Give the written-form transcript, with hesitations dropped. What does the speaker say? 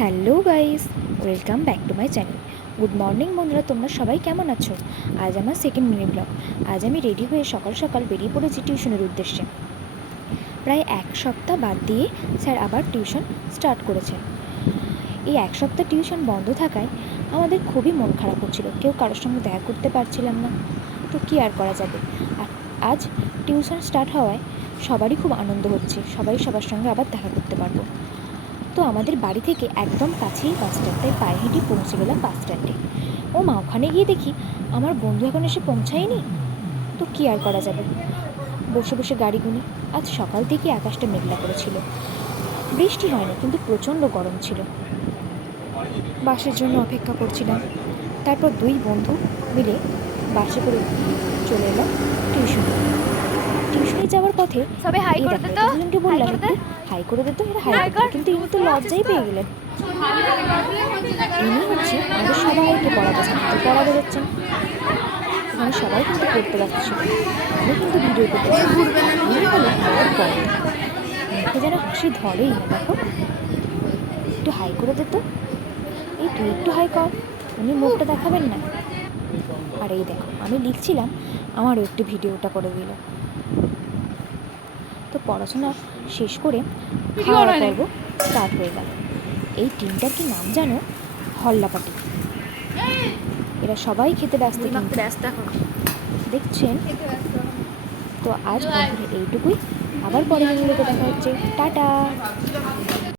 Hello guys, welcome back to my channel. Good morning বন্ধুরা, তোমরা সবাই কেমন আছো? আজ আমার সেকেন্ড মিনি ব্লগ। আজ আমি রেডি হয়ে সকাল সকাল বেরিয়ে পড়েছি টিউশনের উদ্দেশ্যে। প্রায় এক সপ্তাহ বাদ দিয়ে স্যার আবার টিউশন স্টার্ট করেছেন। এই এক সপ্তাহ টিউশন বন্ধ থাকায় আমাদের খুবই মন খারাপ হচ্ছিল, কেউ কারোর সঙ্গে দেখা করতে পারছিলাম না। তো কী আর করা যাবে, আর আজ টিউশন স্টার্ট হওয়ায় সবারই খুব আনন্দ হচ্ছে, সবাই সবার সঙ্গে আবার দেখা করতে পারবো। তো আমাদের বাড়ি থেকে একদম কাছেই বাস স্ট্যান্ড, তাই পায়ে হেঁটে পৌঁছে গেলাম বাস স্ট্যান্ডে। ও মা, ওখানে গিয়ে দেখি আমার বন্ধু এখন এসে পৌঁছায়নি। তো কী আর করা যাবে, বসে বসে গাড়ি গুনি। আজ সকাল থেকে আকাশটা মেঘলা করেছিল, বৃষ্টি হয়নি কিন্তু প্রচণ্ড গরম ছিল। বাসের জন্য অপেক্ষা করছিলাম। তারপর দুই বন্ধু মিলে বাসে করে চলে এলাম টিউশনে। টিউশনে যাওয়ার পথে সবাই হাই করে দে তো। দুজনকে বললাম একটু হাই করে দিত, এরা হাই করে, কিন্তু ইনি তো লজ্জাই পেয়ে গেলেন। ইনি হচ্ছে আমাদের সবাইকে পড়াতে যাচ্ছেন। এখানে সবাই কিন্তু পড়তে পারছে, আমি কিন্তু ভিডিও করতে ইনি হলো আমার বড়। মুখে যেন হাসি ধরেই না, দেখো। একটু হাই করে দিত, এই তুই একটু হাই কর, উনি মুখটা দেখাবেন না। আর এই দেখো, আমি লিখছিলাম, আমারও একটু ভিডিওটা করে দিল। তো পড়াশোনা শেষ করে খাওয়া পর্ব স্টার্ট হয়ে গেল। এই টিমটার কি নাম জানো? হল্লাপাটি। এরা সবাই খেতে ব্যস্ত, দেখছেন। তো আজ বন্ধুরা এইটুকুই, আবার পরে ভিডিওতে দেখা হচ্ছে, টাটা।